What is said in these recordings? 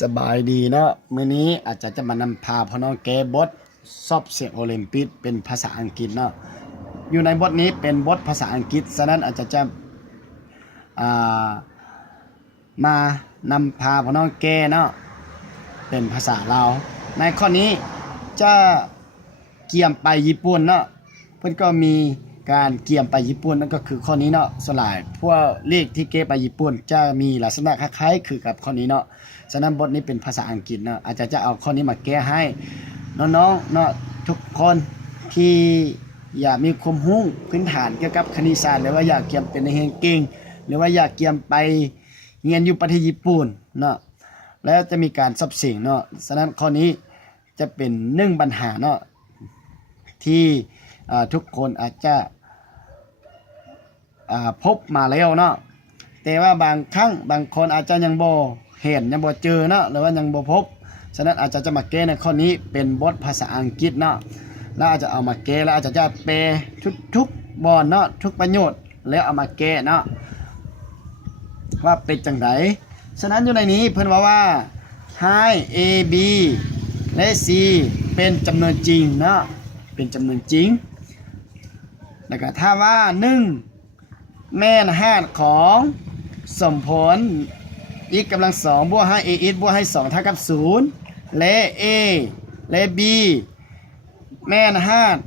สบายดีเนาะมื้อนี้อาจจะมานำพาพ่อน้องแกบทสอบเสียงโอลิมปิกเป็นภาษาอังกฤษเนาะอยู่ในบทนี้เป็นบทภาษาอังกฤษฉะนั้นอาจจะอ่ามานำพาพ่อน้องแกเนาะเป็นภาษาลาวในข้อนี้จะเกี่ยมไปญี่ปุ่นเนาะเพิ่นก็มีการเกี่ยมไปญี่ปุ่นนั่นก็คือข้อนี้เนาะสลายพวกเลขที่เกไปญี่ปุ่นจะมีลักษณะคล้ายๆคือกับข้อนี้เนาะฉะนั้นบทนี้เป็นภาษาอังกฤษเนาะอาจจะเอาข้อนี้มาแก้ให้น้องๆเนาะทุกคนที่อยากมีความรู้พื้นฐานเกี่ยวกับคณิตศาสตร์หรือว่าอยากเกี่ยมเป็นนักเรียนเก่งหรือว่าอยากเกี่ยมไปเรียนอยู่ประเทศญี่ปุ่นเนาะแล้วจะมีการซับเสียงเนาะฉะนั้นข้อนี้จะเป็น1ปัญหาเนาะที่ทุกคนอาจจะพบมาแล้วเนาะแต่ว่าบางครั้งบางคนอาจจะยังบ่เห็นยังบ่เจอเนาะหรือว่ายังบ่พบฉะนั้นอาจจะมาแก้ในข้อนี้เป็นบทภาษาอังกฤษเนาะแล้วอาจจะเอามาแก้แล้วอาจจะแปลทุกบอนเนาะทุกประโยชน์แล้วเอามาแก้เนาะว่าเป็นจังไดฉะนั้นอยู่ในนี้เพิ่นว่าให้ A B และ C เป็นจำนวนจริงเนาะเป็นจำนวนจริงแล้วก็ถ้าว่า1แม่นหาดของสมผลอีกกำลัง2บวกให้ a x บวกให้2เท่ากับ0และ a และ b แม่นหาด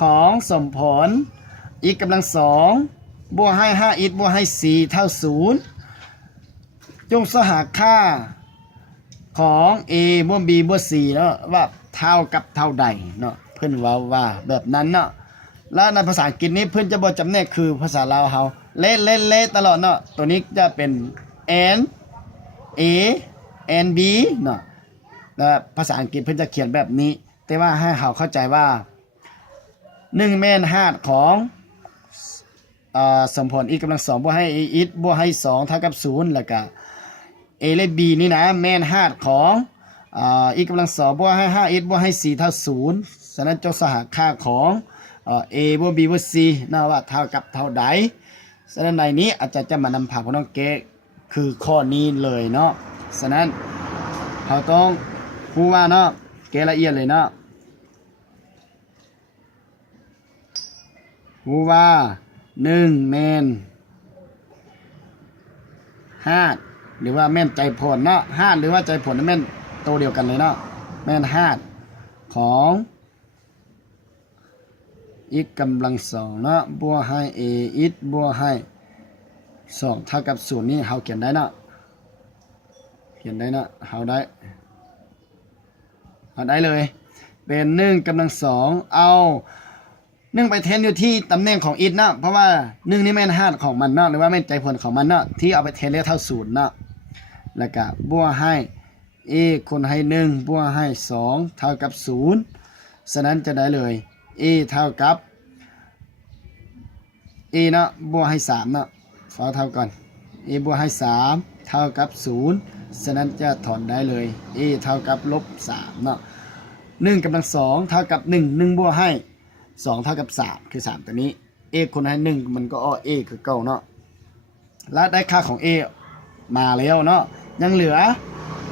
ของสมผลอีกกำลัง2บวกให้ 5x บวกให้4เท่า0จงสหาค่าของ a บวก b บวก c เนาะว่าเท่ากับเท่าใดเนาะเพิ่นว่าแบบนั้นเนาะแล้วในภาษาอังกฤษนี้เพิ่นจะบอกจำแนกคือภาษาลาวเฮาเละตลอดเนาะตัวนี้จะเป็น n a n b เนาะแล้วภาษาอังกฤษเพิ่นจะเขียนแบบนี้แต่ว่าให้เฮาเข้าใจว่า1แม่นหาดของสมผลอีกกำลัง2บวกให้ x บวกให้2เท่ากับ0แล้วก็ a และ b นี่นะแม่นหาดของอีกกำลัง2บวกให้ 5x บวกให้4เท่า0ฉะนั้นจงสหาค่าของa บวก b บวก c นะว่าเท่ากับเท่าใดฉะนั้นในนี้อาจจะมานำพาพวกน้องเกคือข้อนี้เลยเนาะฉะนั้นเราต้องรู้ว่าเนาะเกละเอียดเลยเนาะรู้ว่า1แม่น5หรือว่าแม่นใจผลเนาะ5หรือว่าใจผลแม่นโตเดียวกันเลยเนาะแม่น5ของอีกกำลัง2เนาะบวกให้ a x บวกให้2เท่ากับ0นี่เฮาเขียนได้เนาะเขียนได้เนาะเฮาได้เลยเป็น1กำลัง2เอา1ไปแทนอยู่ที่ตำแหน่งของ x เนาะเพราะว่า1นี่แม่น5ของมันเนาะหรือว่าแม่นใจผลของมันเนาะที่เอาไปแทนแล้วเท่า0เนาะแล้วก็บวกให้ a คูณให้1บวกให้2เท่ากับ0ฉะนั้นจะได้เลย a เท่ากับ a เนาะบวกให้3เนาะฝาเท่ากัน a บวกให้3เท่ากับ0ฉะนั้นจะถอนได้เลย a เท่ากับ-3เนาะ1กำลัง2เท่ากับ1บวกให้2เท่ากับ3คือ3ตัวนี้ a คูณให้1มันก็a คือเก่าเนาะแล้วได้ค่าของ a มาแล้วเนาะยังเหลือ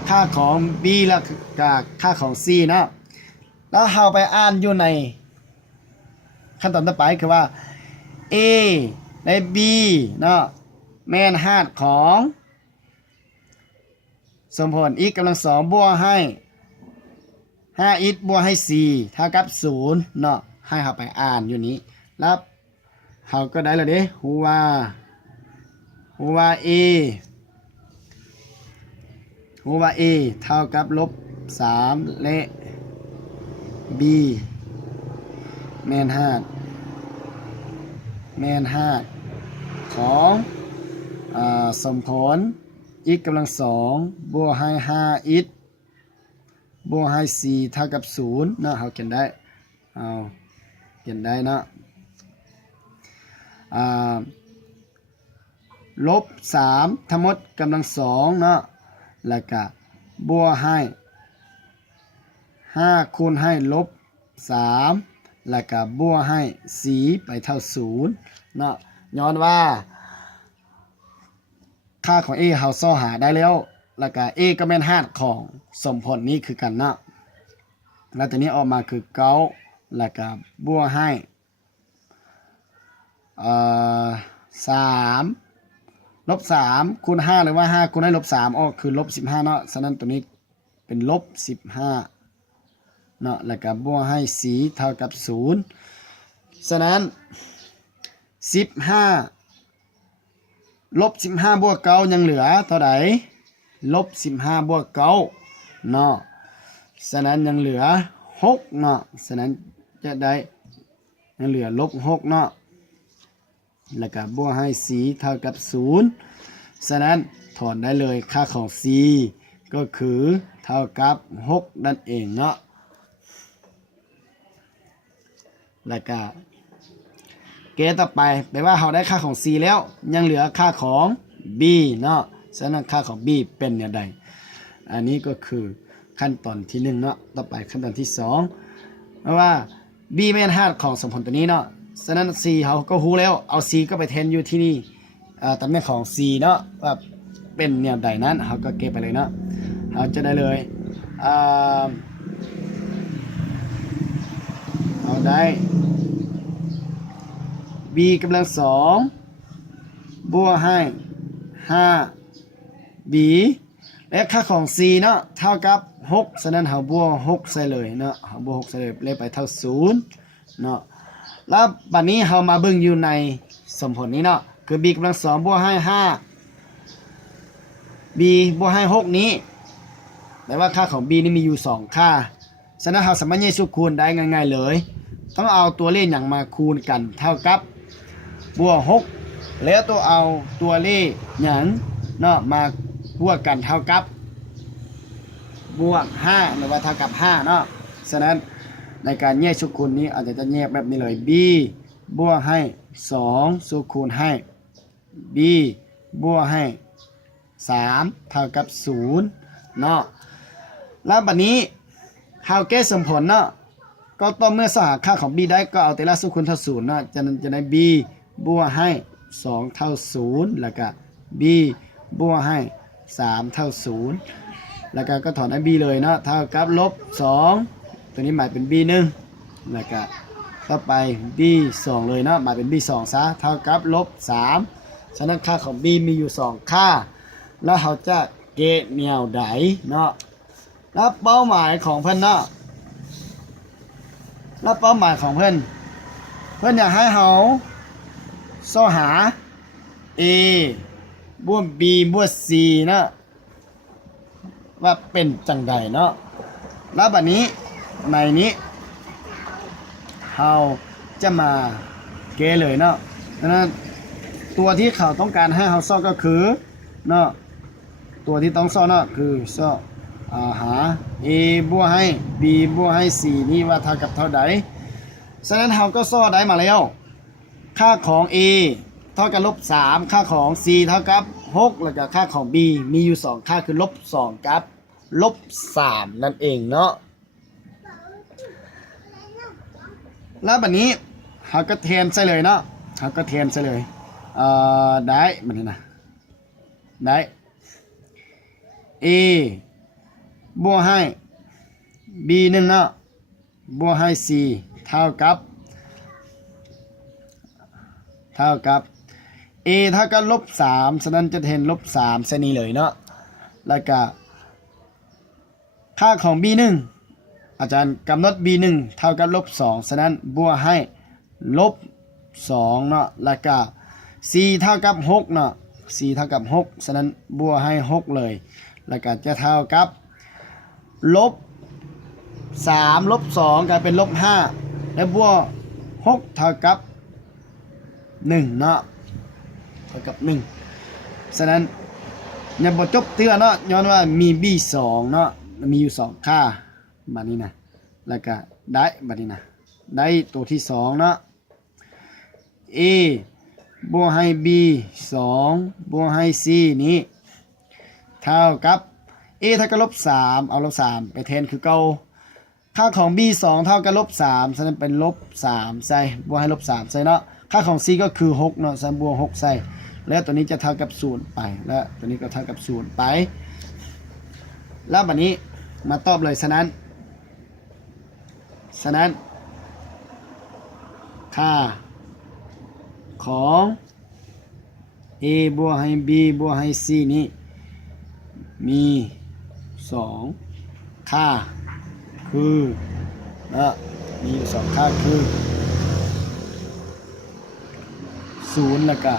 ค่าของ b แล้วกับค่าของ c เนาะแล้วเราไปอ่านอยู่ในขั้นตอนต่อไปคือว่า a และ b เนาะแม่นหาดของสมผล x กำลัง2บวกให้ 5x บวกให้4เท่ากับ0เนาะให้เราไปอ่านอยู่นี้แล้วเราก็ได้แล้วเด้ฮู้ว่า a เท่ากับ-3และ b แม่นหาดของสมผล x กำลัง2บวกให้ 5x บวกให้4เท่ากับ0เนาะเราเขียนได้เนาะ-3ทั้งหมดกำลัง2เนาะแล้วก็บวกให้5คูณให้-3แล้วก็บวกให้4ไปเท่า0เนาะย้อนว่าค่าของ a เฮาซ้อหาได้แล้ว แล้วก็ a ก็แม่นธาตุของสมผลนี้คือกันเนาะแล้วตัวนี้ออกมาคือเก้าแล้วก็บวกให้3 ลบ3คูณ5หรือว่า5คูณให้ลบ3ออกคือลบ15เนาะฉะนั้นตัวนี้เป็นลบ15เนาะแล้วก็บวกให้4เท่ากับ0ฉะนั้น15ลบ15บวก9ยังเหลือเท่าใดลบ15บวก9เนาะฉะนั้นยังเหลือ6เนาะฉะนั้นจะได้ยังเหลือลบ6เนาะแล้วก็บวกให้ c เท่ากับ0ฉะนั้นถอนได้เลยค่าของ c ก็คือเท่ากับ6นั่นเองเนาะแล้วก็เกณฑ์ต่อไปแปลว่าเราได้ค่าของ c แล้วยังเหลือค่าของ b เนาะฉะนั้นค่าของ b เป็นอย่างไรอันนี้ก็คือขั้นตอนที่1เนาะต่อไปขั้นตอนที่2เพราะว่า b แม่นธาตุของสมผลตัวนี้เนาะฉะนั้น c เขาก็รู้แล้วเอา c ก็ไปแทนอยู่ที่นี่ตำแหน่งของ c เนาะว่าเป็นแนวใดนั้นเขาก็เก็บไปเลยเนาะเราจะได้เลยเอาได้ b กำลัง2บวกให้5b และค่าของ c เนาะเท่ากับ6ฉะนั้นเราบวก6ใส่เลยเนาะเราบวก6ใส่เลยเลขไปเท่า0เนาะแล้วบัดนี้เรามาเบิ่งอยู่ในสมผลนี้เนาะคือ b กำลัง2บวกให้5b บวกให้6นี้แปลว่าค่าของ b นี่มีอยู่2ค่าฉะนั้นเราสามารถแยกสูตรคูณได้ง่ายๆเลยต้องเอาตัวเลขอย่างมาคูณกันเท่ากับบวก6แล้วตัวเอาตัวเลขอย่างเนาะมาบวกกันเท่ากับบวก5หรือว่าเท่ากับ5เนาะฉะนั้นในการแยกสูตรคูณนี้อาจจะแยกแบบนี้เลย b บวกให้2สูตรคูณให้ b บวกให้3เท่ากับ0เนาะแล้วบัดนี้เฮาแก้สมผลเนาะก็ต้องเมื่อหาค่าของ b ได้ก็เอาแต่ละสูตรคูณเท่า0เนาะจะได้ b บวกให้2เท่า0แล้วก็ b บวกให้3เท่า0แล้วก็ถอนให้ b เลยเนาะเท่ากับลบ2ตัวนี้หมายเป็น b 1แล้วก็ต่อไป b 2เลยเนาะหมายเป็น b 2ซะเท่ากับลบ3ฉะนั้นค่าของ b มีอยู่2ค่าแล้วเราจะเกะแนวใดเนาะแล้วเป้าหมายของเพิ่นเนาะแล้วเป้าหมายของเพิ่นอยากให้เราซ้อหา a บวก b บวก c เนาะว่าเป็นจังใดเนาะแล้วบัดนี้ในนี้เราจะมาเกะเลยเนาะดังนั้นตัวที่เขาต้องการให้เราซ้อก็คือเนาะตัวที่ต้องซ้อเนาะคือซ้อหา a บวกให้ b บวกให้ c นี่ว่าเท่ากับเท่าใดฉะนั้นเราก็ซ้อได้มาแล้วค่าของ a เท่ากับลบ3ค่าของ c เท่ากับ6แล้วก็ค่าของ b มีอยู่2ค่าคือลบ2กับลบ3นั่นเองเนาะแล้วบัดนี้เราก็แทนใส่เลยเนาะเราก็แทนใส่เลยได้บัดนี้นะได้ a บวกให้ b 1เนาะบวกให้ c เท่ากับa เท่ากับลบ3ฉะนั้นจะเห็นลบ3เส้นนี้เลยเนาะแล้วก็ค่าของ b 1อาจารย์กำหนด b 1เท่ากับลบ2ฉะนั้นบวกให้ลบ2เนาะแล้วก็ c เท่ากับ6เนาะ c เท่ากับ6ฉะนั้นบวกให้6เลยแล้วก็จะเท่ากับลบ3ลบ2กลายเป็นลบ5แล้วบวก6เท่ากับ1เนาะเท่ากับ1ฉะนั้นยังบ่จบเตือเนาะย้อนว่ามี b 2เนาะมีอยู่2ค่าบัดนี้นะแล้วก็ได้บัดนี้นะได้ตัวที่2เนาะ a บวกให้ b 2บวกให้ c นี้เท่ากับ a เท่ากับลบ3เอาลบ3ไปแทนคือเก่าค่าของ b 2เท่ากับลบ3ฉะนั้นเป็นลบ3ใส่บวกให้ลบ3ใส่เนาะค่าของ c ก็คือ6เนาะฉะนั้นบวก6ใส่แล้วตัวนี้จะเท่ากับ0ไปและตัวนี้ก็เท่ากับ0ไป แล้วบัดนี้มาตอบเลยฉะนั้นค่าของ a บวกให้ b บวกให้ c นี้มี2ค่าคือมีอยู่2ค่าคือ0แล้วก็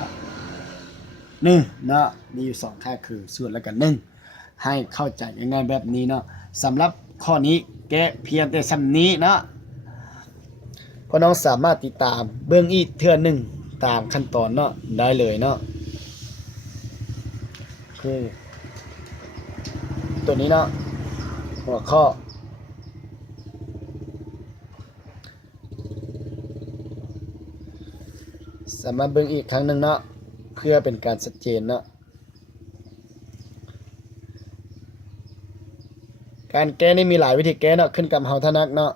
1เนาะมีอยู่2ค่าคือ0แล้วก็1ให้เข้าใจง่ายๆแบบนี้เนาะสำหรับข้อนี้แก้เพียงแต่ซ้ำนี้เนาะพอน้องสามารถติดตามเบื้องอีกเทื่อหนึ่งตามขั้นตอนเนาะได้เลยเนาะคือตัวนี้เนาะหัวข้อสามารถเบิ่งอีกครั้งหนึ่งเนาะเพื่อเป็นการชัดเจนเนาะการแก้นี่มีหลายวิธีแก้เนาะขึ้นกับเฮาถนัดเนาะ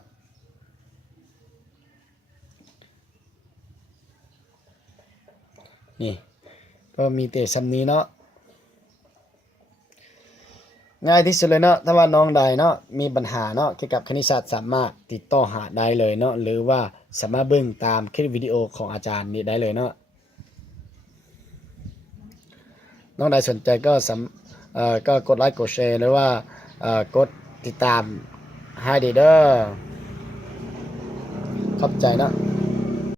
นี่ก็มีแต่ซ้ำนี้เนาะง่ายที่สุดเลยเนาะถ้าว่าน้องใดเนาะมีปัญหาเนาะเกี่ยวกับคณิตศาสตร์สามารถติดต่อหาได้เลยเนาะหรือว่าสามารถเบิ่งตามคลิปวิดีโอของอาจารย์นี้ได้เลยเนาะน้องใดสนใจก็กดไลค์กดแชร์หรือว่ากดติดตามให้เด้อขอบใจเนาะ